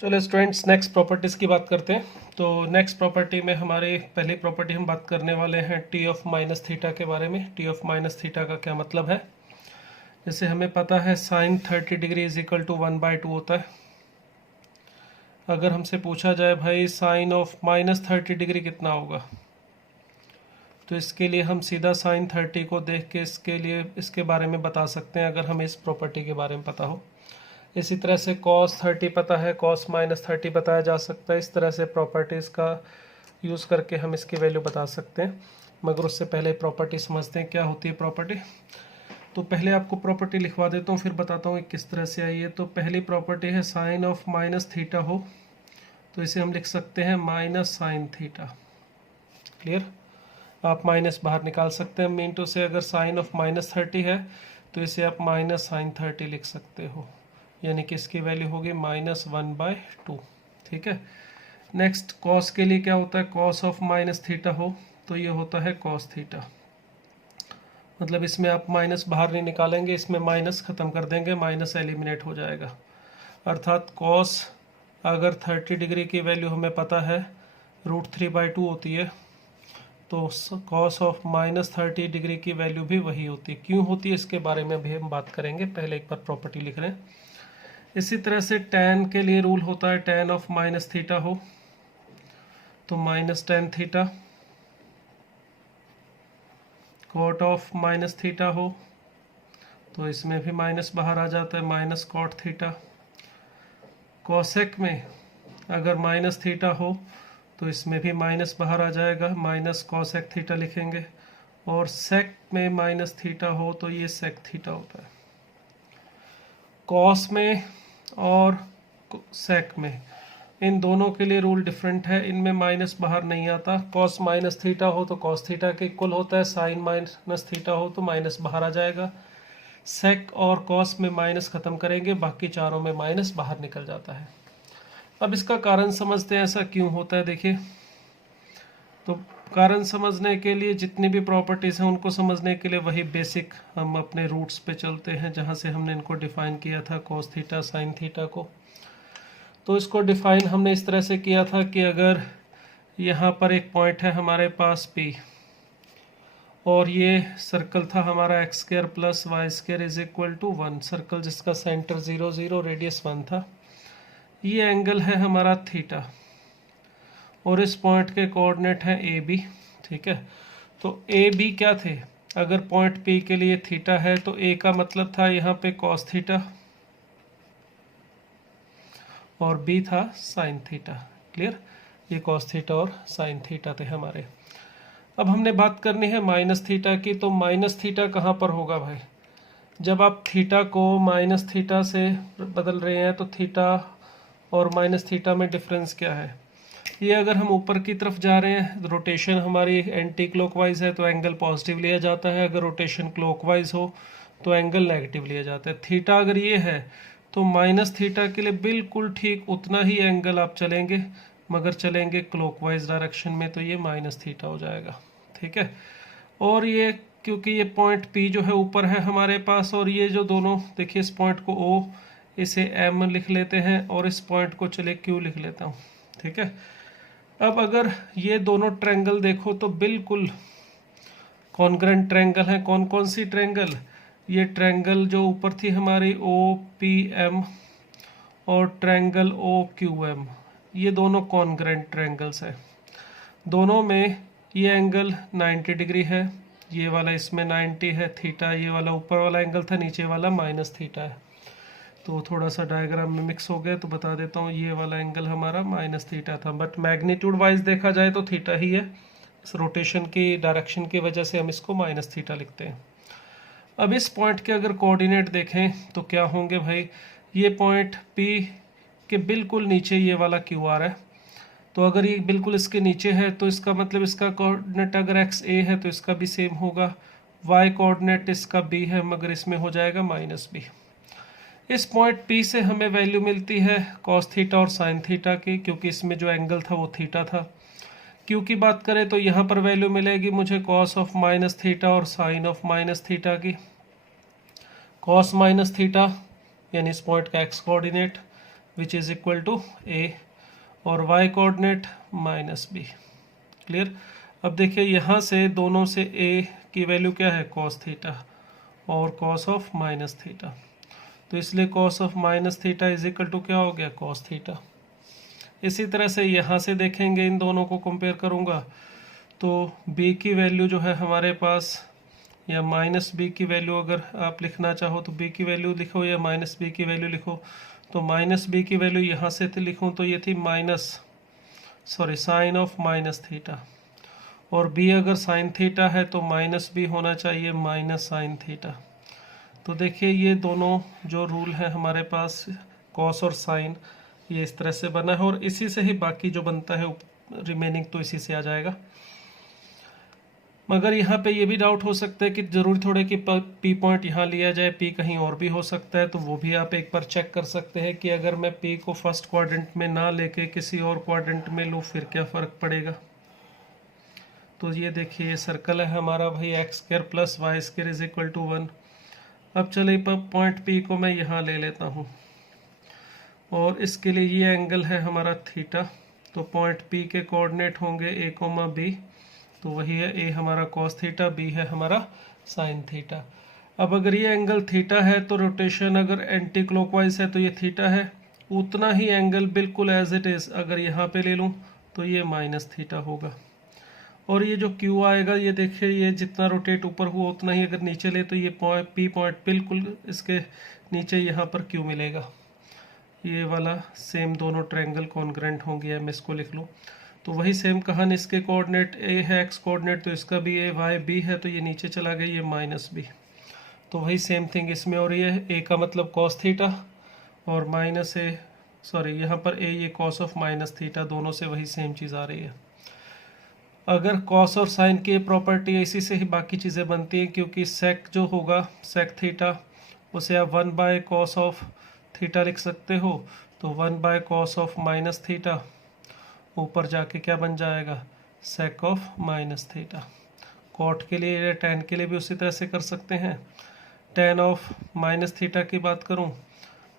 चलो students next properties की बात करते हैं। तो नेक्स्ट प्रॉपर्टी में हमारी पहली प्रॉपर्टी हम बात करने वाले हैं टी ऑफ माइनस थीटा के बारे में। टी ऑफ माइनस थीटा का क्या मतलब है? जैसे हमें पता है sine 30 degree is equal to 1/2 होता है। अगर हमसे पूछा जाए भाई साइन ऑफ माइनस 30 डिग्री कितना होगा, तो इसके लिए हम सीधा साइन 30 को देख के इसके बारे में बता सकते हैं, अगर हमें इस प्रॉपर्टी के बारे में पता हो। इसी तरह से cos 30 पता है, cos माइनस 30 बताया जा सकता है। इस तरह से प्रॉपर्टीज़ का यूज़ करके हम इसकी वैल्यू बता सकते हैं। मगर उससे पहले प्रॉपर्टी समझते हैं क्या होती है प्रॉपर्टी। तो पहले आपको प्रॉपर्टी लिखवा देता हूँ, फिर बताता हूँ किस तरह से आई है। तो पहली प्रॉपर्टी है साइन ऑफ माइनस थीटा हो, तो इसे हम लिख सकते हैं माइनस साइन थीटा। क्लियर? आप माइनस बाहर निकाल सकते हैं मीनटू से। अगर साइन ऑफ माइनस 30 है तो इसे आप माइनस साइन 30 लिख सकते हो, यानी कि इसकी वैल्यू होगी -1/2। ठीक है। नेक्स्ट कॉस के लिए क्या होता है? कॉस ऑफ माइनस थीटा हो तो ये होता है कॉस थीटा। मतलब इसमें आप माइनस बाहर नहीं निकालेंगे, इसमें माइनस ख़त्म कर देंगे, माइनस एलिमिनेट हो जाएगा। अर्थात कॉस अगर 30 डिग्री की वैल्यू हमें पता है √3/2 होती है, तो कॉस ऑफ माइनस 30 डिग्री की वैल्यू भी वही होती है। क्यों होती है इसके बारे में भी हम बात करेंगे, पहले एक बार प्रॉपर्टी लिख रहे हैं। इसी तरह से tan के लिए रूल होता है tan ऑफ माइनस थीटा हो तो minus tan theta, cot of minus theta हो तो इसमें भी माइनस बाहर आ जाता है, माइनस कॉट थीटा। कॉसेक में अगर माइनस थीटा हो तो इसमें भी माइनस बाहर आ जाएगा, माइनस कॉसेक थीटा लिखेंगे। और सेक में माइनस थीटा हो तो ये सेक थीटा होता है। कॉस में और सेक में इन दोनों के लिए रूल डिफरेंट है, इनमें माइनस बाहर नहीं आता। कॉस माइनस थीटा हो तो कॉस थीटा के इक्वल होता है, साइन माइनस थीटा हो तो माइनस बाहर आ जाएगा। सेक और कॉस में माइनस खत्म करेंगे, बाकी चारों में माइनस बाहर निकल जाता है। अब इसका कारण समझते हैं ऐसा क्यों होता है। देखिए, तो कारण समझने के लिए जितनी भी प्रॉपर्टीज़ हैं उनको समझने के लिए वही बेसिक हम अपने रूट्स पे चलते हैं, जहाँ से हमने इनको डिफाइन किया था कॉस थीटा साइन थीटा को। तो इसको डिफाइन हमने इस तरह से किया था कि अगर यहाँ पर एक पॉइंट है हमारे पास P और ये सर्कल था हमारा x² + y² is equal to 1, circle जिसका सेंटर 0 0 रेडियस 1 था। ये एंगल है हमारा थीटा और इस पॉइंट के कोऑर्डिनेट हैं AB। ठीक है। तो AB क्या थे? अगर पॉइंट P के लिए थीटा है तो A का मतलब था यहाँ पे कॉस थीटा और B था साइन थीटा। क्लियर? ये कॉस थीटा और साइन थीटा थे हमारे। अब हमने बात करनी है माइनस थीटा की। तो माइनस थीटा कहाँ पर होगा भाई? जब आप थीटा को माइनस थीटा से बदल रहे हैं तो थीटा और माइनस थीटा में डिफरेंस क्या है? ये अगर हम ऊपर की तरफ जा रहे हैं, रोटेशन हमारी एंटी क्लॉकवाइज है तो एंगल पॉजिटिव लिया जाता है, अगर रोटेशन क्लॉकवाइज हो तो एंगल नेगेटिव लिया जाता है। थीटा अगर ये है तो माइनस थीटा के लिए बिल्कुल ठीक उतना ही एंगल आप चलेंगे, मगर चलेंगे क्लॉकवाइज डायरेक्शन में, तो ये माइनस थीटा हो जाएगा। ठीक है। और ये क्योंकि ये पॉइंट P जो है ऊपर है हमारे पास, और ये जो दोनों देखिए, इस पॉइंट को O, इसे M लिख लेते हैं और इस पॉइंट को चले Q लिख लेता हूँ। ठीक है। अब अगर ये दोनों ट्रायंगल देखो तो बिल्कुल कॉन्ग्रेंट ट्रायंगल है। कौन कौन सी ट्रायंगल? ये ट्रायंगल जो ऊपर थी हमारी OPM और ट्रायंगल OQM, ये दोनों कॉन्ग्रेंट ट्रायंगल्स है। दोनों में ये एंगल 90 डिग्री है, ये वाला इसमें 90 है थीटा, ये वाला ऊपर वाला एंगल था, नीचे वाला माइनस थीटा है। तो थोड़ा सा डायग्राम में मिक्स हो गया तो बता देता हूँ, ये वाला एंगल हमारा माइनस थीटा था, बट मैग्नीट्यूड वाइज देखा जाए तो थीटा ही है। इस रोटेशन की डायरेक्शन की वजह से हम इसको माइनस थीटा लिखते हैं। अब इस पॉइंट के अगर कोऑर्डिनेट देखें तो क्या होंगे भाई? ये पॉइंट P के बिल्कुल नीचे ये वाला QR है, तो अगर ये बिल्कुल इसके नीचे है तो इसका मतलब इसका कोऑर्डिनेट अगर XA है तो इसका भी सेम होगा, Y कोऑर्डिनेट इसका B है, मगर इसमें हो जाएगा -B। इस पॉइंट P से हमें वैल्यू मिलती है कॉस थीटा और साइन थीटा की, क्योंकि इसमें जो एंगल था वो थीटा था। Q की बात करें तो यहाँ पर वैल्यू मिलेगी मुझे कॉस ऑफ माइनस थीटा और साइन ऑफ माइनस थीटा की। कॉस माइनस थीटा यानी इस पॉइंट का x coordinate, which is equal to A, और y coordinate minus B. Clear. अब देखिए यहाँ से दोनों से a की वैल्यू क्या है, cos थीटा और cos ऑफ माइनस थीटा, तो इसलिए cos of minus theta is equal to क्या हो गया, cos थीटा। इसी तरह से यहाँ से देखेंगे, इन दोनों को कंपेयर करूँगा तो b की वैल्यू जो है हमारे पास, या माइनस बी की वैल्यू अगर आप लिखना चाहो तो b की वैल्यू लिखो या माइनस बी की वैल्यू लिखो। तो माइनस बी की वैल्यू यहाँ से लिखूँ तो ये थी साइन ऑफ माइनस थीटा, और b अगर साइन थीटा है तो माइनस बी होना चाहिए माइनस साइन थीटा। तो देखिए ये दोनों जो रूल है हमारे पास, कॉस और साइन, ये इस तरह से बना है, और इसी से ही बाकी जो बनता है रिमेनिंग तो इसी से आ जाएगा। मगर यहाँ पे ये भी डाउट हो सकता है कि ज़रूरी थोड़े कि पी पॉइंट यहाँ लिया जाए, पी कहीं और भी हो सकता है, तो वो भी आप एक बार चेक कर सकते हैं कि अगर मैं पी को फर्स्ट क्वाड्रेंट में ना लेके किसी और क्वाड्रेंट में लूँ फिर क्या फ़र्क पड़ेगा। तो ये देखिए ये सर्कल है हमारा भाई, X square plus Y square is equal to 1। अब चलिए पॉइंट पी को मैं यहाँ ले लेता हूँ, और इसके लिए ये एंगल है हमारा थीटा, तो पॉइंट पी के कोऑर्डिनेट होंगे ए कोमा बी, तो वही है ए हमारा cos थीटा, बी है हमारा साइन थीटा। अब अगर ये एंगल थीटा है तो रोटेशन अगर एंटी क्लॉकवाइज है तो ये थीटा है, उतना ही एंगल बिल्कुल एज इट इज़ अगर यहाँ पे ले लूँ तो ये माइनस थीटा होगा। और ये जो Q आएगा, ये देखिए ये जितना रोटेट ऊपर हुआ उतना ही अगर नीचे ले तो ये पी पॉइंट बिल्कुल इसके नीचे यहाँ पर Q मिलेगा। ये वाला सेम दोनों ट्रायंगल कॉन्ग्रेंट होंगे, मैं इसको लिख लूँ तो वही सेम कहानी, इसके कोऑर्डिनेट ए है एक्स कोऑर्डिनेट, तो इसका भी ए, वाई बी है, तो ये नीचे चला गया ये माइनस बी, तो वही सेम थिंग इसमें हो रही है। ए का मतलब cos थीटा और माइनस ए, सॉरी यहाँ पर ए ये cos ऑफ माइनस थीटा, दोनों से वही सेम चीज़ आ रही है। अगर cos और साइन की प्रॉपर्टी है, इसी से ही बाकी चीज़ें बनती हैं, क्योंकि सेक जो होगा सेक थीटा उसे आप 1/cos ऑफ थीटा लिख सकते हो, तो 1/cos ऑफ माइनस थीटा ऊपर जाके क्या बन जाएगा, sec of minus theta. Cot के लिए या टेन के लिए भी उसी तरह से कर सकते हैं। टेन ऑफ माइनस थीटा की बात करूं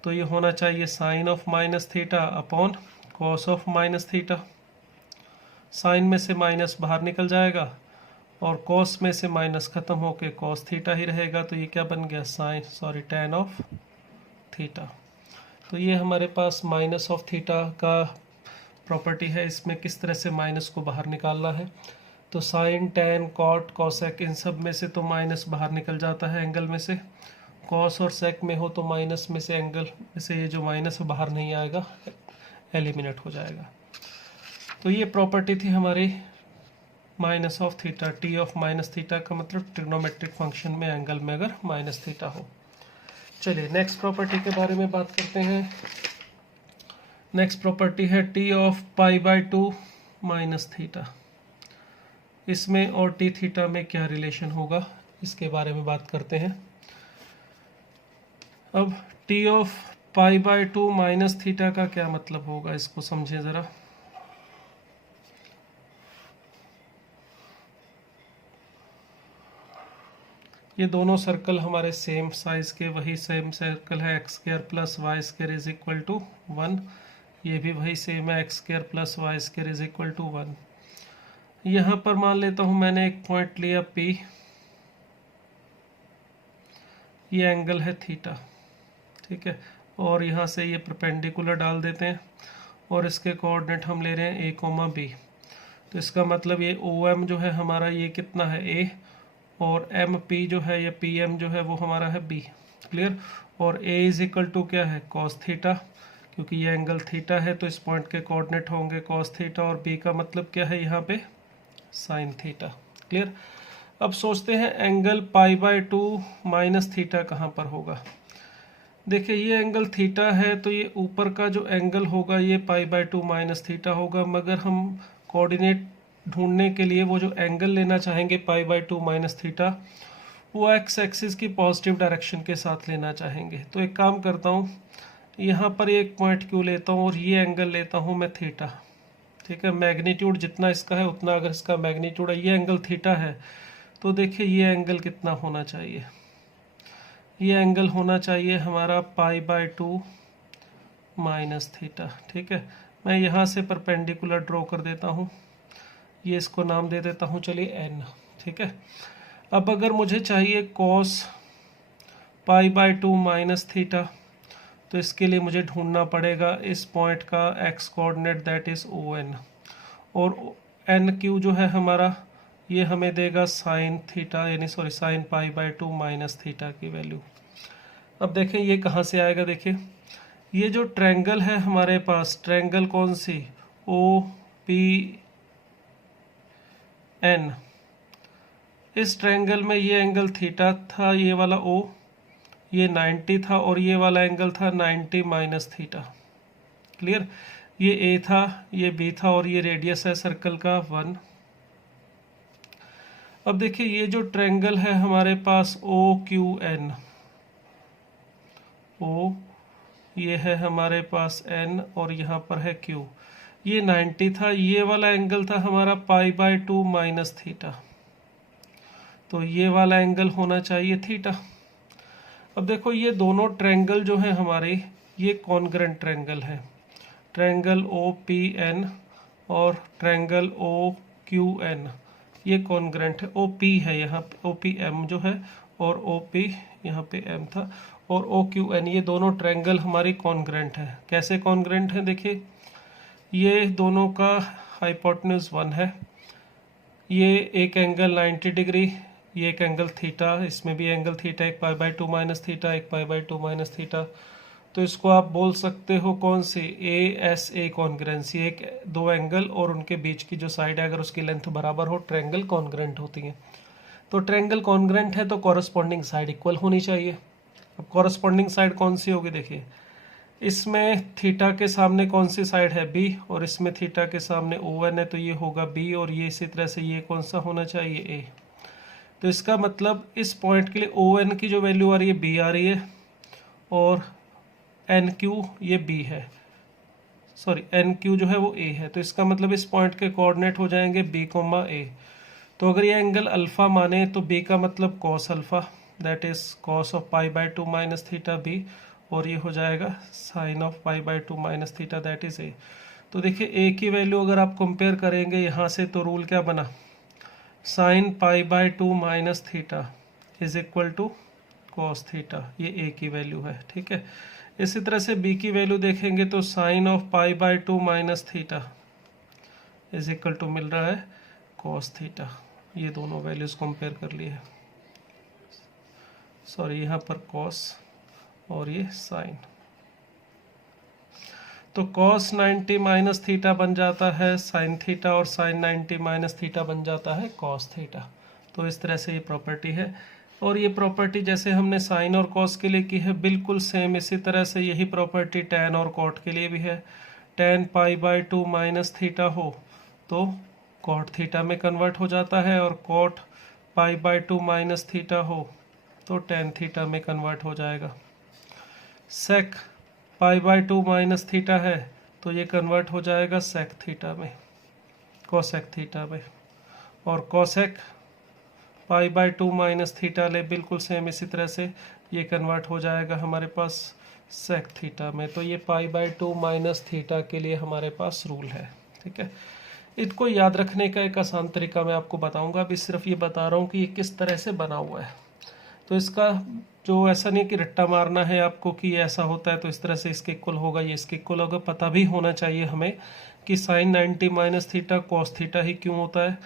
तो ये होना चाहिए sine of minus theta upon cos of minus theta. Sine में से माइनस बाहर निकल जाएगा और कॉस में से माइनस खत्म होके कॉस थीटा ही रहेगा, तो ये क्या बन गया टेन ऑफ थीटा। तो ये हमारे पास माइनस ऑफ थीटा का प्रॉपर्टी है, इसमें किस तरह से माइनस को बाहर निकालना है। तो साइन, टेन, कॉट, कॉसेक, इन सब में से तो माइनस बाहर निकल जाता है एंगल में से। कॉस और सेक में हो तो माइनस में से एंगल में से ये जो माइनस बाहर नहीं आएगा, एलिमिनेट हो जाएगा। तो ये प्रॉपर्टी थी हमारी minus of theta. T of minus theta का मतलब ट्रिग्नोमेट्रिक फंक्शन में एंगल में अगर माइनस थीटा हो। चलिए नेक्स्ट प्रॉपर्टी के बारे में बात करते हैं। नेक्स्ट प्रॉपर्टी है टी ऑफ π/2 माइनस थीटा। इसमें और टी थीटा में क्या रिलेशन होगा, इसके बारे में बात करते हैं। अब टी ऑफ π/2 माइनस थीटा का क्या मतलब होगा, इसको समझें ज़रा। ये दोनों सर्कल हमारे सेम साइज के, वही सेम सर्कल है, X square plus Y square is equal to 1। ये भी वही सेम है, X square plus Y square is equal to 1। यहाँ पर मान लेता हूँ मैंने एक पॉइंट लिया P, ये एंगल है थीटा, ठीक है, और यहाँ से ये परपेंडिकुलर डाल देते हैं और इसके कोऑर्डिनेट हम ले रहे हैं a, b। तो इसका मतलब ये OM जो है हमारा ये कितना है a, और MP जो है या PM जो है वो हमारा है b। क्लियर। और a इज इक्वल टू क्या है, cos थीटा, क्योंकि ये एंगल थीटा है तो इस पॉइंट के कोऑर्डिनेट होंगे cos थीटा, और b का मतलब क्या है यहाँ पे साइन थीटा। क्लियर। अब सोचते हैं एंगल π/2 माइनस थीटा कहाँ पर होगा। देखिए ये एंगल थीटा है तो ये ऊपर का जो एंगल होगा ये π/2 माइनस थीटा होगा, मगर हम कोऑर्डिनेट ढूंढने के लिए वो जो एंगल लेना चाहेंगे π/2 माइनस थीटा, वो एक्स एक्सिस की पॉजिटिव डायरेक्शन के साथ लेना चाहेंगे। तो एक काम करता हूँ, यहाँ पर एक पॉइंट क्यू लेता हूँ और ये एंगल लेता हूँ मैं थीटा, ठीक है। मैग्नीट्यूड जितना इसका है उतना अगर इसका मैग्नीट्यूड है, ये एंगल थीटा है, तो देखिए ये एंगल कितना होना चाहिए, ये एंगल होना चाहिए हमारा π/2 माइनस थीटा। ठीक है, मैं यहाँ से परपेंडिकुलर ड्रॉ कर देता हूँ, ये इसको नाम दे देता हूँ चलिए n। ठीक है, अब अगर मुझे चाहिए कॉस π/2 माइनस थीटा, तो इसके लिए मुझे ढूंढना पड़ेगा इस पॉइंट का x coordinate that is ON, और NQ जो है हमारा ये हमें देगा साइन थीटा, यानी सॉरी साइन π/2 माइनस थीटा की वैल्यू। अब देखें ये कहाँ से आएगा, देखिए ये जो ट्रायंगल है हमारे पास, ट्रायंगल कौन सी, OPN, इस ट्रायंगल में ये एंगल थीटा था, ये वाला O, ये 90 था, और ये वाला एंगल था 90 माइनस थीटा। क्लियर, ये A था, ये B था, और ये रेडियस है सर्कल का 1। अब देखिए ये जो ट्रायंगल है हमारे पास OQN, O ये है हमारे पास N और यहाँ पर है Q, ये 90 था, ये वाला एंगल था हमारा π/2 माइनस थीटा, तो ये वाला एंगल होना चाहिए थीटा। अब देखो ये दोनों ट्रायंगल जो है हमारे, ये कॉन्ग्रेंट ट्रायंगल है, ट्रायंगल OPN और ट्रायंगल OQN, ये कॉन्ग्रेंट है। OP है यहाँ पे, OPM जो है, और OP यहाँ पे M था, और OQN, ये दोनों ट्रायंगल हमारी कॉन्ग्रेंट है। कैसे कॉन्ग्रेंट है, देखिए ये दोनों का हाइपोटेन्यूज 1 है, ये एक एंगल 90 डिग्री, ये एक एंगल थीटा, इसमें भी एंगल थीटा, एक π/2 माइनस थीटा, एक π/2 माइनस थीटा, तो इसको आप बोल सकते हो कौन सी, ASA कॉन्ग्रेंसी, एक दो एंगल और उनके बीच की जो साइड है अगर उसकी लेंथ बराबर हो, ट्रायंगल कॉन्ग्रेंट होती है। तो ट्रायंगल कॉन्ग्रेंट है तो कॉरस्पॉन्डिंग साइड इक्वल होनी चाहिए। अब कॉरस्पॉन्डिंग साइड कौन सी होगी, देखिए इसमें थीटा के सामने कौन सी साइड है, B, और इसमें थीटा के सामने ON है, तो ये होगा B, और ये इसी तरह से ये कौन सा होना चाहिए, A। तो इसका मतलब इस पॉइंट के लिए ON की जो वैल्यू आ रही है B आ रही है, और NQ ये B है, सॉरी NQ जो है वो A है, तो इसका मतलब इस पॉइंट के कोऑर्डिनेट हो जाएंगे B, A। तो अगर ये एंगल अल्फा माने तो B का मतलब cos alpha, that is cos of π/2 minus theta B, और ये हो जाएगा sine of π/2 minus theta that is A। तो देखिए A की वैल्यू अगर आप कंपेयर करेंगे यहाँ से, तो रूल क्या बना, sine π/2 minus theta is equal to cos theta, ये A की वैल्यू है। ठीक है, इसी तरह से B की वैल्यू देखेंगे तो sine of π/2 minus theta is equal to मिल रहा है कॉस थीटा। ये दोनों वैल्यूज कंपेयर कर लिए, सॉरी यहाँ पर कॉस और ये साइन, तो कॉस 90 माइनस थीटा बन जाता है साइन थीटा, और साइन 90 माइनस थीटा बन जाता है कॉस थीटा। तो इस तरह से ये प्रॉपर्टी है, और ये प्रॉपर्टी जैसे हमने साइन और कॉस के लिए की है बिल्कुल सेम इसी तरह से यही प्रॉपर्टी टैन और कॉट के लिए भी है। टैन π/2 माइनस थीटा हो तो कॉट थीटा में कन्वर्ट हो जाता है, और कॉट π/2 माइनस थीटा हो तो टैन थीटा में कन्वर्ट हो जाएगा। सेक π/2 माइनस थीटा है तो ये कन्वर्ट हो जाएगा सेक थीटा में, कोसेक थीटा में, और कोसेक π/2 माइनस थीटा ले बिल्कुल सेम इसी तरह से ये कन्वर्ट हो जाएगा हमारे पास सेक थीटा में। तो ये π/2 माइनस थीटा के लिए हमारे पास रूल है। ठीक है, इसको याद रखने का एक आसान तरीका मैं आपको बताऊंगा, अभी सिर्फ ये बता रहा हूँ कि ये किस तरह से बना हुआ है। तो इसका जो ऐसा नहीं कि रट्टा मारना है आपको कि ये ऐसा होता है तो इस तरह से इसके इक्वल होगा, ये इसके इक्वल होगा, पता भी होना चाहिए हमें कि sine 90 minus theta cos theta ही क्यों होता है,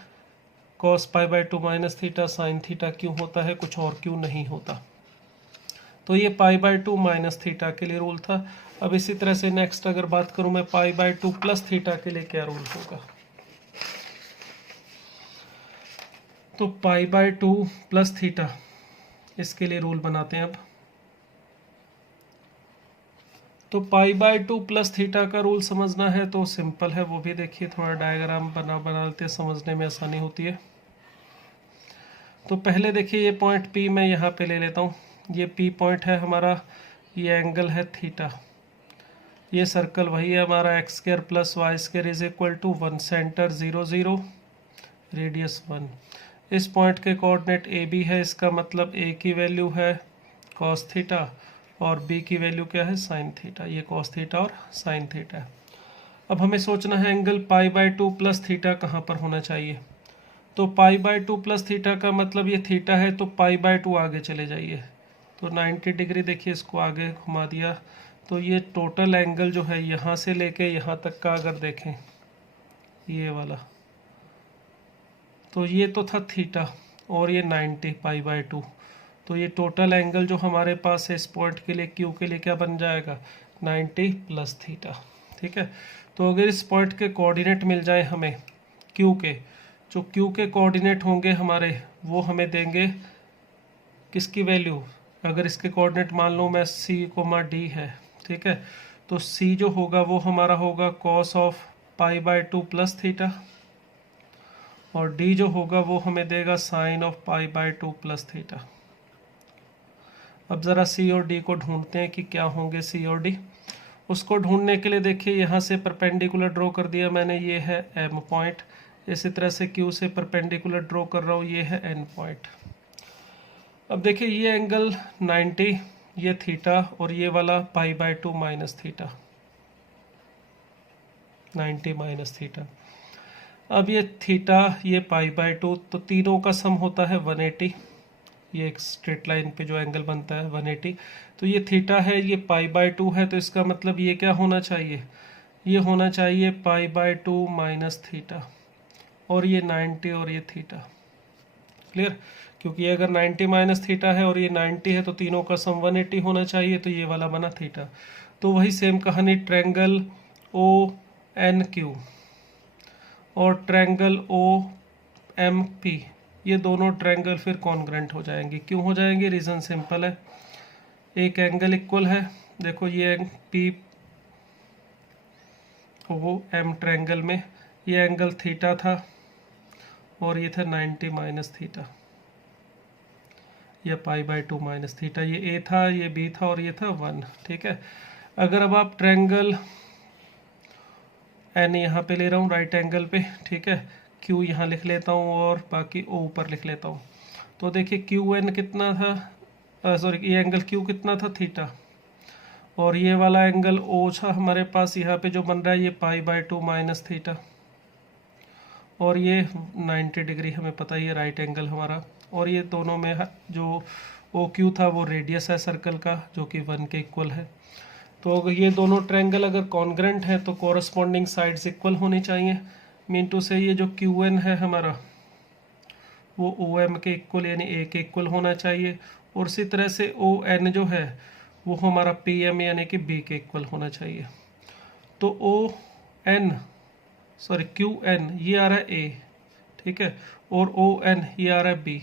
cos π/2 minus theta sine theta क्यों होता है, कुछ और क्यों नहीं होता। तो ये π/2 माइनस थीटा के लिए रूल था। अब इसी तरह से नेक्स्ट अगर बात करूं मैं π/2 प्लस थीटा के लिए क्या रूल होगा, तो π/2 प्लस थीटा इसके लिए रूल बनाते हैं। अब तो π/2 प्लस थीटा का रूल समझना है तो सिंपल है, वो भी देखिए थोड़ा डायग्राम बना लेते समझने में आसानी होती है। तो पहले देखिए ये पॉइंट P मैं यहाँ पे ले लेता हूँ, ये P पॉइंट है हमारा, ये एंगल है थीटा, ये सर्कल वही है हमारा x² plus y² is equal to 1, centre 0 0, radius 1। इस पॉइंट के कोऑर्डिनेट AB है, इसका मतलब A की वैल्यू है cos थीटा और बी की वैल्यू क्या है साइन थीटा, ये कॉस थीटा और साइन थीटा है। अब हमें सोचना है एंगल π/2 प्लस थीटा कहाँ पर होना चाहिए। तो π/2 प्लस थीटा का मतलब ये थीटा है तो π/2 आगे चले जाइए, तो 90 डिग्री देखिए इसको आगे घुमा दिया, तो ये टोटल एंगल जो है यहाँ से लेके यहाँ तक का अगर देखें ये वाला, तो ये तो था थीटा और ये 90 π/2, तो ये टोटल एंगल जो हमारे पास है इस पॉइंट के लिए क्यू के लिए क्या बन जाएगा 90 प्लस थीटा। ठीक है, तो अगर इस पॉइंट के कोऑर्डिनेट मिल जाए हमें क्यू के, जो क्यू के कोऑर्डिनेट होंगे हमारे वो हमें देंगे किसकी वैल्यू, अगर इसके कोऑर्डिनेट मान लो मैं सी कोमा डी है, ठीक है, तो सी जो होगा वो हमारा होगा कॉस ऑफ π/2 प्लस थीटा और डी जो होगा वो हमें देगा साइन ऑफ π/2 प्लस थीटा। अब ज़रा सी और डी को ढूंढते हैं कि क्या होंगे सी और डी। उसको ढूंढने के लिए देखिए यहाँ से परपेंडिकुलर ड्रॉ कर दिया मैंने, ये है एम पॉइंट, इसी तरह से क्यू से परपेंडिकुलर ड्रॉ कर रहा हूँ, ये है एन पॉइंट। अब देखिए ये एंगल 90, ये थीटा और ये वाला π/2 माइनस थीटा, 90 माइनस थीटा। अब ये थीटा ये π/2, तो तीनों का सम होता है 180, ये एक स्ट्रेट लाइन पे जो एंगल बनता है 180, तो ये थीटा है ये π/2 है, तो इसका मतलब ये क्या होना चाहिए, ये होना चाहिए π/2 माइनस थीटा और ये 90 और ये थीटा। क्लियर, क्योंकि ये अगर 90 माइनस थीटा है और ये 90 है तो तीनों का सम 180 होना चाहिए, तो ये वाला बना थीटा। तो वही सेम कहानी ट्रायंगल ONQ और ट्रायंगल OMP, ये दोनों ट्रायंगल फिर कॉन्ग्रेंट हो जाएंगे। क्यों हो जाएंगे, रीज़न सिंपल है, एक एंगल इक्वल है, देखो ये P O M ट्रायंगल में ये एंगल थीटा था और ये था 90 माइनस थीटा या π/2 माइनस थीटा, ये A था ये B था और ये था 1। ठीक है, अगर अब आप ट्रायंगल N यहाँ पे ले रहा हूँ राइट एंगल पे, ठीक है, Q यहाँ लिख लेता हूँ और बाकी O ऊपर लिख लेता हूँ, तो देखिए QN कितना था, सॉरी ये एंगल Q कितना था थीटा, और ये वाला एंगल O था हमारे पास यहाँ पे जो बन रहा है ये π/2 माइनस थीटा, और ये 90 डिग्री हमें पता ही है राइट एंगल हमारा, और ये दोनों में जो OQ था वो रेडियस है सर्कल का जो कि 1 के इक्वल है। तो अगर ये दोनों ट्रायंगल अगर कॉन्ग्रेंट है तो कोरस्पॉन्डिंग साइड्स इक्वल होनी चाहिए, मीन टू से ये जो QN है हमारा वो OM के इक्वल यानी A के इक्वल होना चाहिए, और इसी तरह से ON जो है वो हमारा PM यानी कि B के इक्वल होना चाहिए। तो QN ये आ रहा है A, ठीक है, और ON ये आ रहा है B,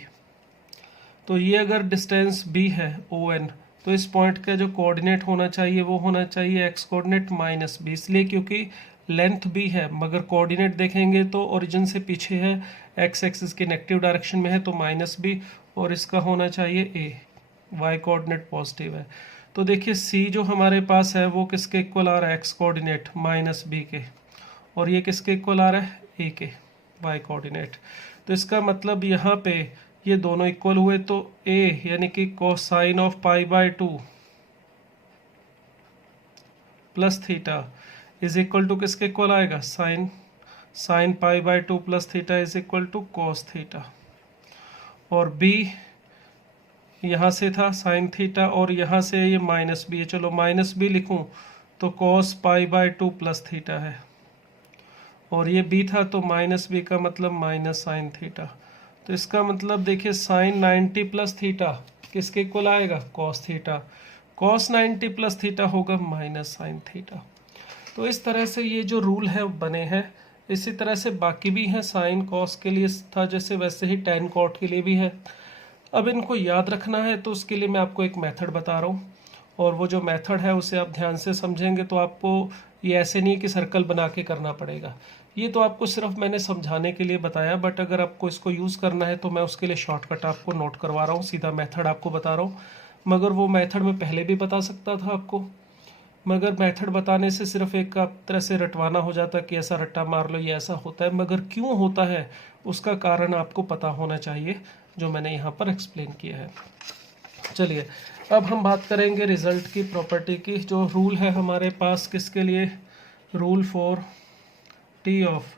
तो ये अगर डिस्टेंस B है ON, तो इस पॉइंट का जो कोऑर्डिनेट होना चाहिए वो होना चाहिए x कोऑर्डिनेट माइनस B, इसलिए क्योंकि लेंथ B है मगर कोऑर्डिनेट देखेंगे तो ओरिजिन से पीछे है, x एक्सिस के नेगेटिव डायरेक्शन में है तो माइनस B, और इसका होना चाहिए A, y कोऑर्डिनेट पॉजिटिव है। तो देखिए C जो हमारे पास है वो किसके इक्वल आ रहा है, x कोऑर्डिनेट माइनस B के, और ये किसके इक्वल आ रहा है A के, y कोऑर्डिनेट। तो इसका मतलब यहाँ पे ये दोनों इक्वल हुए, तो A यानी कि cosine of π/2 plus theta is equal to किसके इक्वल आएगा, sine π/2 plus theta is equal to cos theta, और B यहाँ से था साइन थीटा और यहाँ से ये माइनस B है, चलो माइनस B लिखूँ तो कॉस π/2 प्लस थीटा है, और ये B था तो माइनस B का मतलब माइनस साइन थीटा। तो इसका मतलब देखिए साइन 90 प्लस थीटा किसके इक्वल आएगा, cos theta, cos 90 plus theta होगा माइनस साइन थीटा। तो इस तरह से ये जो रूल है बने हैं, इसी तरह से बाकी भी हैं, साइन कॉस के लिए था जैसे वैसे ही टैन कॉट के लिए भी है। अब इनको याद रखना है तो उसके लिए मैं आपको एक मेथड बता रहा हूँ, और वो जो मेथड है उसे आप ध्यान से समझेंगे तो आपको ये ऐसे नहीं कि सर्कल बना के करना पड़ेगा, ये तो आपको सिर्फ मैंने समझाने के लिए बताया, बट अगर आपको इसको यूज़ करना है तो मैं उसके लिए शॉर्टकट आपको नोट करवा रहा हूँ, सीधा मेथड आपको बता रहा हूँ। मगर वो मेथड मैं पहले भी बता सकता था आपको, मगर मेथड बताने से सिर्फ एक तरह से रटवाना हो जाता कि ऐसा रट्टा मार लो ये ऐसा होता है, मगर क्यों होता है उसका कारण आपको पता होना चाहिए जो मैंने यहाँ पर एक्सप्लेन किया है। चलिए अब हम बात करेंगे रिजल्ट की प्रॉपर्टी की। जो रूल है हमारे पास किसके लिए, rule for T of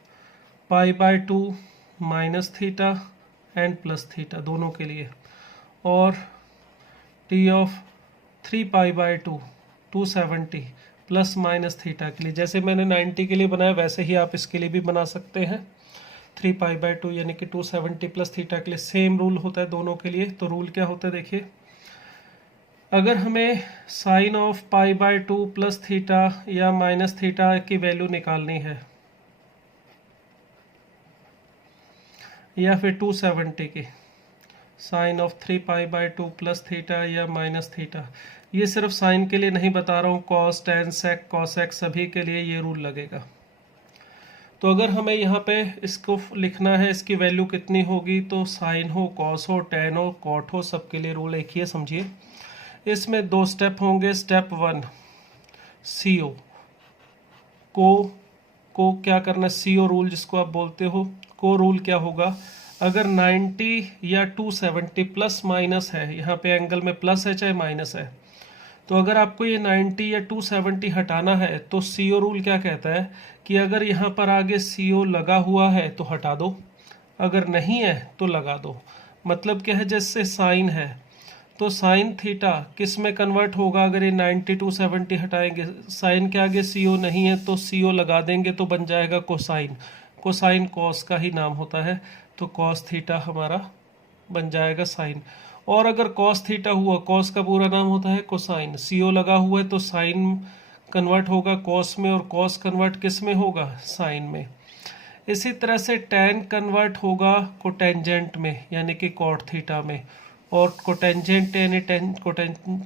pi by two minus theta and plus theta दोनों के लिए, और T of 3 pi by 2 270 plus minus theta के लिए। जैसे मैंने 90 के लिए बनाया वैसे ही आप इसके लिए भी बना सकते हैं। 3 पाई बाय 2 यानी कि 270 प्लस थीटा के लिए सेम रूल होता है दोनों के लिए। तो रूल क्या होता है देखिए, अगर हमें sine of pi by 2 plus theta या माइनस थीटा की वैल्यू निकालनी है, या फिर 270 की sine of 3 pi by 2 plus theta या माइनस थीटा, ये सिर्फ साइन के लिए नहीं बता रहा हूँ, कॉस टेन सेक कॉसेक सभी के लिए ये रूल लगेगा। तो अगर हमें यहाँ पे इसको लिखना है इसकी वैल्यू कितनी होगी, तो साइन हो कॉस हो टेन हो कॉट हो सबके लिए रूल एक ही है, समझिए। इसमें 2 स्टेप होंगे। स्टेप 1 CO को क्या करना है, CO रूल जिसको आप बोलते हो। को रूल क्या होगा, अगर 90 या 270 प्लस माइनस है, यहाँ पे एंगल में प्लस है चाहे माइनस है, तो अगर आपको ये 90 या 270 हटाना है तो CO रूल क्या कहता है कि अगर यहाँ पर आगे CO लगा हुआ है तो हटा दो, अगर नहीं है तो लगा दो। मतलब क्या है, जैसे साइन है तो साइन थीटा किस में कन्वर्ट होगा, अगर ये 90 270 हटाएंगे, साइन के आगे CO नहीं है तो CO लगा देंगे तो बन जाएगा कोसाइन। कोसाइन कॉस का ही नाम होता है, तो कॉस थीटा हमारा बन जाएगा साइन। और अगर कॉस थीटा हुआ, कॉस का पूरा नाम होता है कोसाइन, CO लगा हुआ है तो साइन कन्वर्ट होगा कॉस में, और कॉस कन्वर्ट किस में होगा, साइन में। इसी तरह से टैन कन्वर्ट होगा कोटेंजेंट में यानी कि कॉट थीटा में, और कोटेंजेंट यानी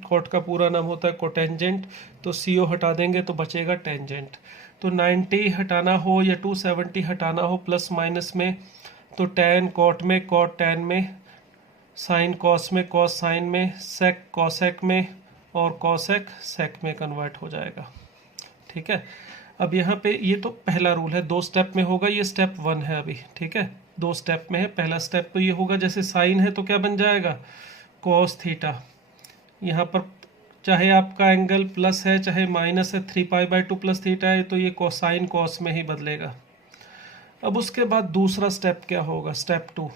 कॉट का पूरा नाम होता है कोटेंजेंट, तो CO हटा देंगे तो बचेगा टेंजेंट। तो 90 हटाना हो या 270 हटाना हो प्लस माइनस में, तो टैन कॉट में, कॉट टैन में, साइन कॉस में, कॉस साइन में, सेक कॉसेक में, और कॉसेक सेक में कन्वर्ट हो जाएगा। ठीक है, अब यहाँ पे ये तो पहला रूल है, 2 स्टेप में होगा, ये स्टेप 1 है अभी। ठीक है, 2 स्टेप में है। पहला स्टेप तो ये होगा, जैसे साइन है तो क्या बन जाएगा, कॉस थीटा। यहाँ पर चाहे आपका एंगल प्लस है चाहे माइनस है, 3 पाई बाय 2 प्लस थीटा है, तो ये कोसाइन कॉस में ही बदलेगा। अब उसके बाद दूसरा स्टेप क्या होगा, स्टेप 2।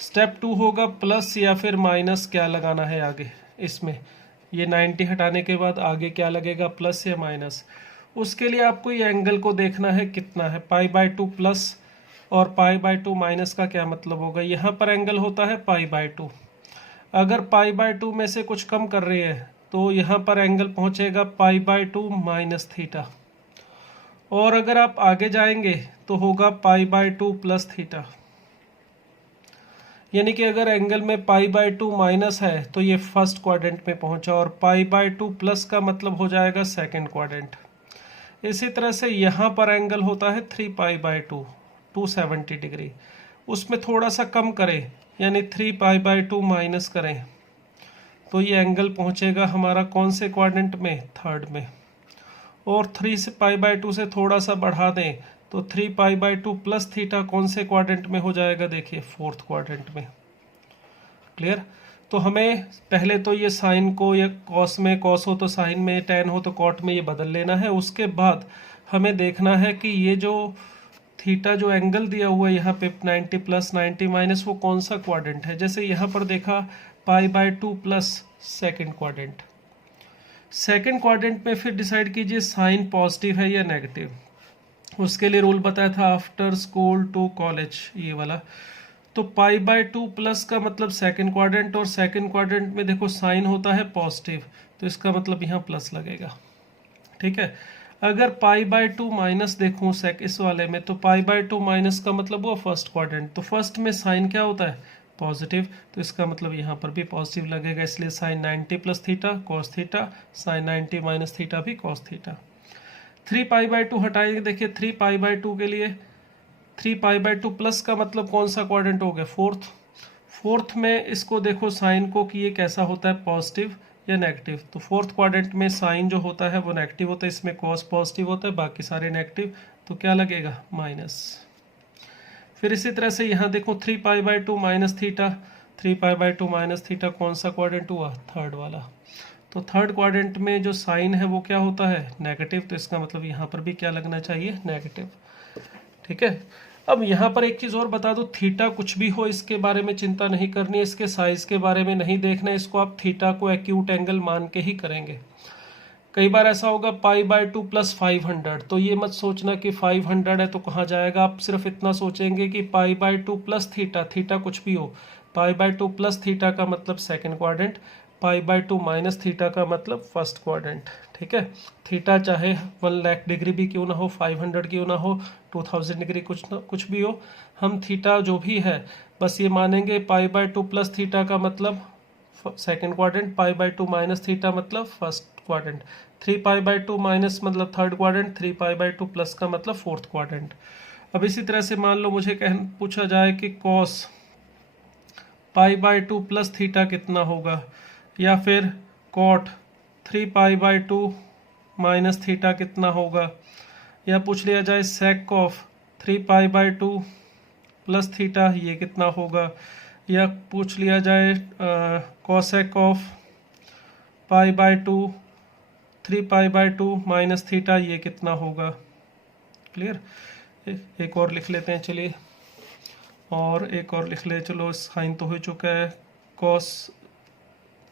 स्टेप 2 होगा प्लस या फिर माइनस क्या लगाना है आगे इसमें, ये 90 हटाने के बाद आगे क्या लगेगा, प्लस या माइनस। उसके लिए आपको ये एंगल को देखना है कितना है, पाई2 प्लस और पाई2 माइनस का क्या मतलब होगा। यहाँ पर एंगल होता है पाई2, अगर पाई2 में से कुछ कम कर रही है तो यहाँ पर एंगल पहुँचेगा पाई2 माइनस थीटा, और अगर आप आगे जाएंगे तो होगा पाई2 प्लस थीटा। यानी कि अगर एंगल में पाई2 माइनस है तो ये फर्स्ट क्वाड्रेंट में पहुंचा, और पाई2 प्लस का मतलब हो जाएगा सेकंड क्वाड्रेंट। इसी तरह से यहाँ पर एंगल होता है 3 पाई2 270 डिग्री, उसमें थोड़ा सा कम करें यानी 3 पाई2 माइनस करें तो ये एंगल पहुंचेगा हमारा कौन से क्वाड्रेंट में, थर्ड में। और 3 पाई2 से थोड़ा सा बढ़ा दें तो 3 पाई2 प्लस थीटा कौन से क्वाड्रेंट में हो जाएगा, देखिए फोर्थ क्वाड्रेंट में। क्लियर। तो हमें पहले तो ये साइन को या कॉस में, कॉस हो तो साइन में, टेन हो तो कॉट में, ये बदल लेना है। उसके बाद हमें देखना है कि ये जो थीटा जो एंगल दिया हुआ है यहाँ पे 90 प्लस 90 माइनस, वो कौन सा क्वाड्रेंट है। जैसे यहाँ पर देखा pi plus second quadrant, second quadrant में फिर डिसाइड कीजिए साइन पॉजिटिव है या नेगेटिव। उसके लिए रूल बताया था आफ्टर स्कूल टू कॉलेज, ये वाला। तो पाई2 प्लस का मतलब सेकंड क्वाड्रेंट, और सेकंड क्वाड्रेंट में देखो साइन होता है पॉजिटिव, तो इसका मतलब यहाँ प्लस लगेगा। ठीक है, अगर पाई2 माइनस देखूँ इस वाले में, तो पाई2 माइनस का मतलब हुआ फर्स्ट क्वाड्रेंट, तो फर्स्ट में साइन क्या होता है, पॉजिटिव, तो इसका मतलब यहाँ पर भी पॉजिटिव लगेगा, इसलिए sine 90 plus theta cos theta, sine 90 minus theta भी कॉस थीटा। 3 पाई2 हटाएंगे, देखिए 3 पाई2 के लिए 3 पाई2 प्लस का मतलब कौन सा क्वाड्रेंट हो गया, फोर्थ। फोर्थ में इसको देखो साइन को कि ये कैसा होता है, पॉजिटिव या नेगेटिव। तो फोर्थ क्वाड्रेंट में साइन जो होता है वो नेगेटिव होता है, इसमें कॉस पॉजिटिव होता है, बाकी सारे नेगेटिव, तो क्या लगेगा, माइनस। फिर इसी तरह से यहाँ देखो 3 पाई2 माइनस थीटा, 3π/2 माइनस थीटा कौन सा क्वाड्रेंट हुआ? थर्ड वाला। तो थर्ड क्वाड्रेंट में जो साइन है वो क्या होता है? नेगेटिव। तो इसका मतलब यहाँ पर भी क्या लगना चाहिए? नेगेटिव। ठीक है। अब यहाँ पर एक चीज़ और बता दूँ, थीटा कुछ भी हो इसके बारे में चिंता नहीं करनी है, इसके साइज के बारे में नहीं देखना है, इसको आप थीटा को एक्यूट एंगल मान के ही करेंगे। कई बार ऐसा होगा π/2 + 500, तो ये मत सोचना कि 500 है तो कहाँ जाएगा, आप सिर्फ इतना सोचेंगे कि π/2 + थीटा, थीटा कुछ भी हो, π/2 + थीटा का मतलब सेकेंड क्वाड्रेंट, π/2 - थीटा का मतलब फर्स्ट क्वाड्रेंट। ठीक है। थीटा चाहे 1,00,000 डिग्री भी क्यों ना हो, 500 क्यों ना हो, 2000 डिग्री कुछ भी हो, हम थीटा जो भी है बस ये मानेंगे π/2 + थीटा का मतलब सेकेंड क्वाड्रेंट, π/2 - थीटा मतलब फर्स्ट क्वाड्रेंट, 3π/2 माइनस मतलब थर्ड क्वाड्रेंट, 3π/2 प्लस का मतलब फोर्थ क्वाड्रेंट। अब इसी तरह से मान लो मुझे पूछा जाए कि कॉस π/2 + थीटा कितना होगा, या फिर कॉट 3π/2 - थीटा कितना होगा, या पूछ लिया जाए सेक ऑफ 3π/2 + थीटा ये कितना होगा, या पूछ लिया जाए कॉसेक ऑफ π/2 3π/2 - थीटा ये कितना होगा। क्लियर। एक और लिख लेते हैं, चलिए, और एक और लिख ले, चलो साइन तो हो चुका है, कॉस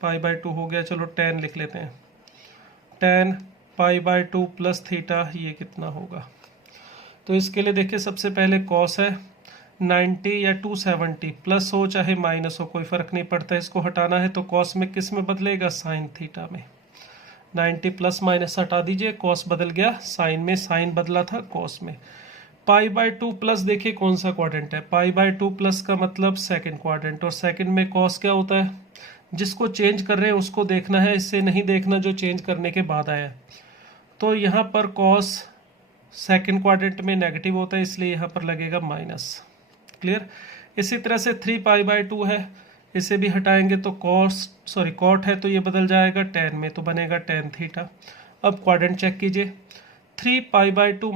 π/2 हो गया, चलो tan लिख लेते हैं, tan π/2 + थीटा ये कितना होगा। तो इसके लिए देखिए सबसे पहले कॉस है 90 या 270, प्लस हो चाहे माइनस हो कोई फर्क नहीं पड़ता, इसको हटाना है तो कॉस में किस में बदलेगा? साइन थीटा में। 90 प्लस माइनस हटा दीजिए, कॉस बदल गया साइन में, साइन बदला था कॉस में। π/2 प्लस देखिए कौन सा क्वाड्रेंट है, π/2 प्लस का मतलब सेकंड क्वाड्रेंट, और सेकंड में कॉस क्या होता है? जिसको चेंज कर रहे हैं उसको देखना है, इससे नहीं देखना जो चेंज करने के बाद आया है। तो यहाँ पर कॉस सेकंड क्वाड्रेंट में नेगेटिव होता है, इसलिए यहाँ पर लगेगा माइनस। क्लियर। इसी तरह से 3π/2 है, इसे भी हटाएंगे तो कॉट है तो ये बदल जाएगा tan में, तो बनेगा tan थीटा। अब क्वाड्रेंट चेक कीजिए, 3π/2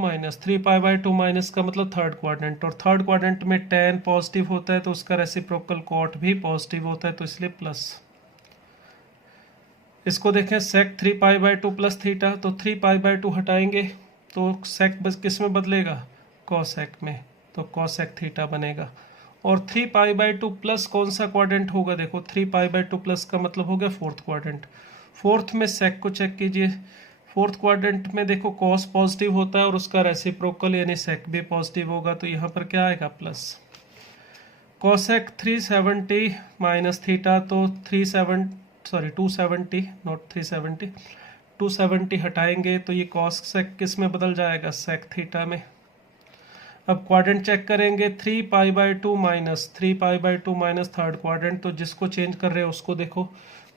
माइनस का मतलब थर्ड क्वाड्रेंट, और थर्ड क्वाड्रेंट में tan पॉजिटिव होता है तो उसका रेसिप्रोकल कॉट भी पॉजिटिव होता है, तो इसलिए प्लस। इसको देखें सेक 3π/2 + थीटा, तो 3π/2 हटाएंगे तो सेक बस किस में बदलेगा? कॉसेक में, तो कॉसेक थीटा बनेगा। और 3π/2 प्लस कौन सा क्वाड्रेंट होगा? देखो 3π/2 प्लस का मतलब हो गया फोर्थ क्वाड्रेंट। फोर्थ में सेक को चेक कीजिए, फोर्थ क्वाड्रेंट में देखो कॉस पॉजिटिव होता है और उसका रेसिप्रोकल यानी सेक भी पॉजिटिव होगा, तो यहाँ पर क्या आएगा? प्लस। कॉसेक 370 - थीटा, तो 270 नॉट 370, 270 हटाएंगे तो ये कॉस सेक किस में बदल जाएगा? सेक थीटा में। अब क्वाड्रेंट चेक करेंगे, 3π/2 थर्ड क्वाड्रेंट, तो जिसको चेंज कर रहे हैं उसको देखो,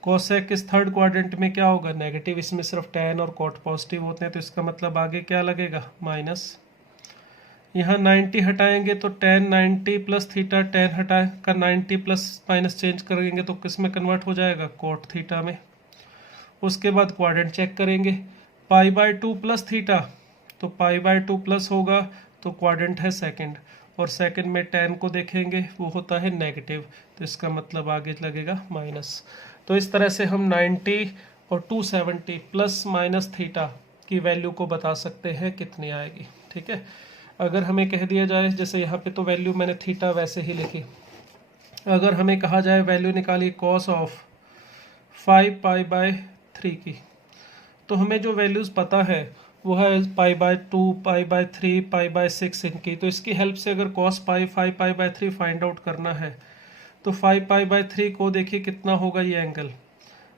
कॉसेक इस थर्ड क्वाड्रेंट में क्या होगा? नेगेटिव, इसमें सिर्फ tan और कॉट पॉजिटिव होते हैं, तो इसका मतलब आगे क्या लगेगा? माइनस। यहाँ 90 हटाएंगे तो tan 90 + थीटा, tan हटा कर 90 प्लस माइनस चेंज करेंगे तो किस में कन्वर्ट हो जाएगा? कॉट थीटा में। उसके बाद क्वाड्रेंट चेक करेंगे, π/2 + थीटा, तो π/2 प्लस होगा तो क्वाड्रेंट है सेकंड, और सेकंड में tan को देखेंगे वो होता है नेगेटिव, तो इसका मतलब आगे लगेगा माइनस। तो इस तरह से हम 90 और 270 प्लस माइनस थीटा की वैल्यू को बता सकते हैं कितनी आएगी। ठीक है। अगर हमें कह दिया जाए, जैसे यहाँ पे तो वैल्यू मैंने थीटा वैसे ही लिखी, अगर हमें कहा जाए वैल्यू निकाली कॉस ऑफ 5π/3 की, तो हमें जो वैल्यूज़ पता है वो है π/2, π/3, π/6 इनकी, तो इसकी हेल्प से अगर cos π 5π/3 फाइंड आउट करना है तो 5π/3 को देखिए कितना होगा ये एंगल,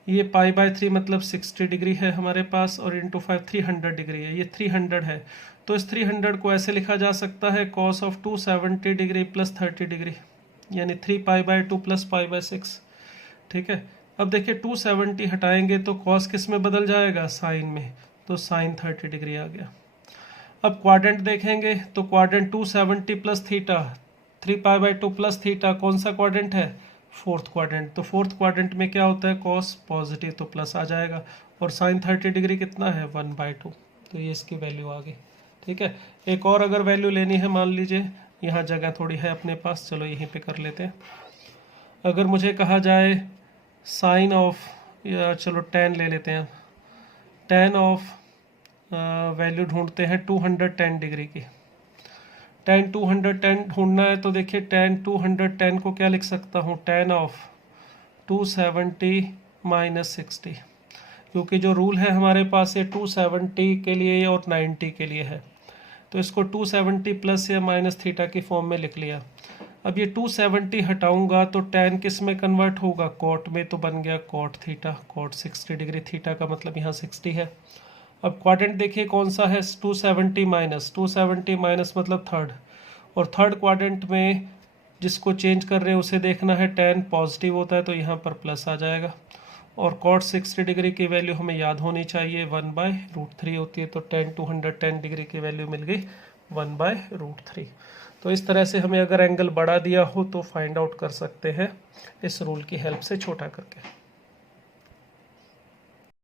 ये π/3 मतलब 60 डिग्री है हमारे पास, और इंटू 5 300 डिग्री है, ये 300 है, तो इस 300 को ऐसे लिखा जा सकता है cos ऑफ 270 डिग्री + 30 डिग्री, यानी 3π/2 + π/6। ठीक है। अब देखिए 270 हटाएंगे तो cos किस में बदल जाएगा? साइन में, तो साइन 30 डिग्री आ गया। अब क्वाड्रेंट देखेंगे तो क्वाड्रेंट 270 + थीटा, 3π/2 + थीटा, कौन सा क्वाड्रेंट है? फोर्थ क्वाड्रेंट, तो फोर्थ क्वाड्रेंट में क्या होता है? कॉस पॉजिटिव, तो प्लस आ जाएगा, और साइन 30 डिग्री कितना है? 1/2, तो ये इसकी वैल्यू आ गई। ठीक है। एक और अगर वैल्यू लेनी है, मान लीजिए यहाँ जगह थोड़ी है अपने पास, चलो यहीं पे कर लेते हैं। अगर मुझे कहा जाए साइन ऑफ, या चलो tan ले लेते हैं, tan ऑफ वैल्यू ढूंढते हैं 210 डिग्री की। tan 210 ढूंढना है तो देखिए tan 210 को क्या लिख सकता हूँ, tan ऑफ 270 माइनस 60, क्योंकि जो रूल है हमारे पास ये 270 के लिए और 90 के लिए है, तो इसको 270 प्लस या माइनस थीटा की फॉर्म में लिख लिया। अब ये 270 हटाऊंगा तो tan किस में कन्वर्ट होगा, कॉट में, तो बन गया cot theta, cot 60 degree, theta का मतलब यहाँ 60 है। अब क्वाड्रेंट देखिए कौन सा है, 270 माइनस मतलब थर्ड, और थर्ड क्वाड्रेंट में जिसको चेंज कर रहे हैं उसे देखना है, tan पॉजिटिव होता है तो यहाँ पर प्लस आ जाएगा, और कॉट 60 डिग्री की वैल्यू हमें याद होनी चाहिए 1/√3 होती है, तो tan 210 डिग्री की वैल्यू मिल गई 1/√3। तो इस तरह से हमें अगर एंगल बढ़ा दिया हो तो फाइंड आउट कर सकते हैं इस रूल की हेल्प से छोटा करके।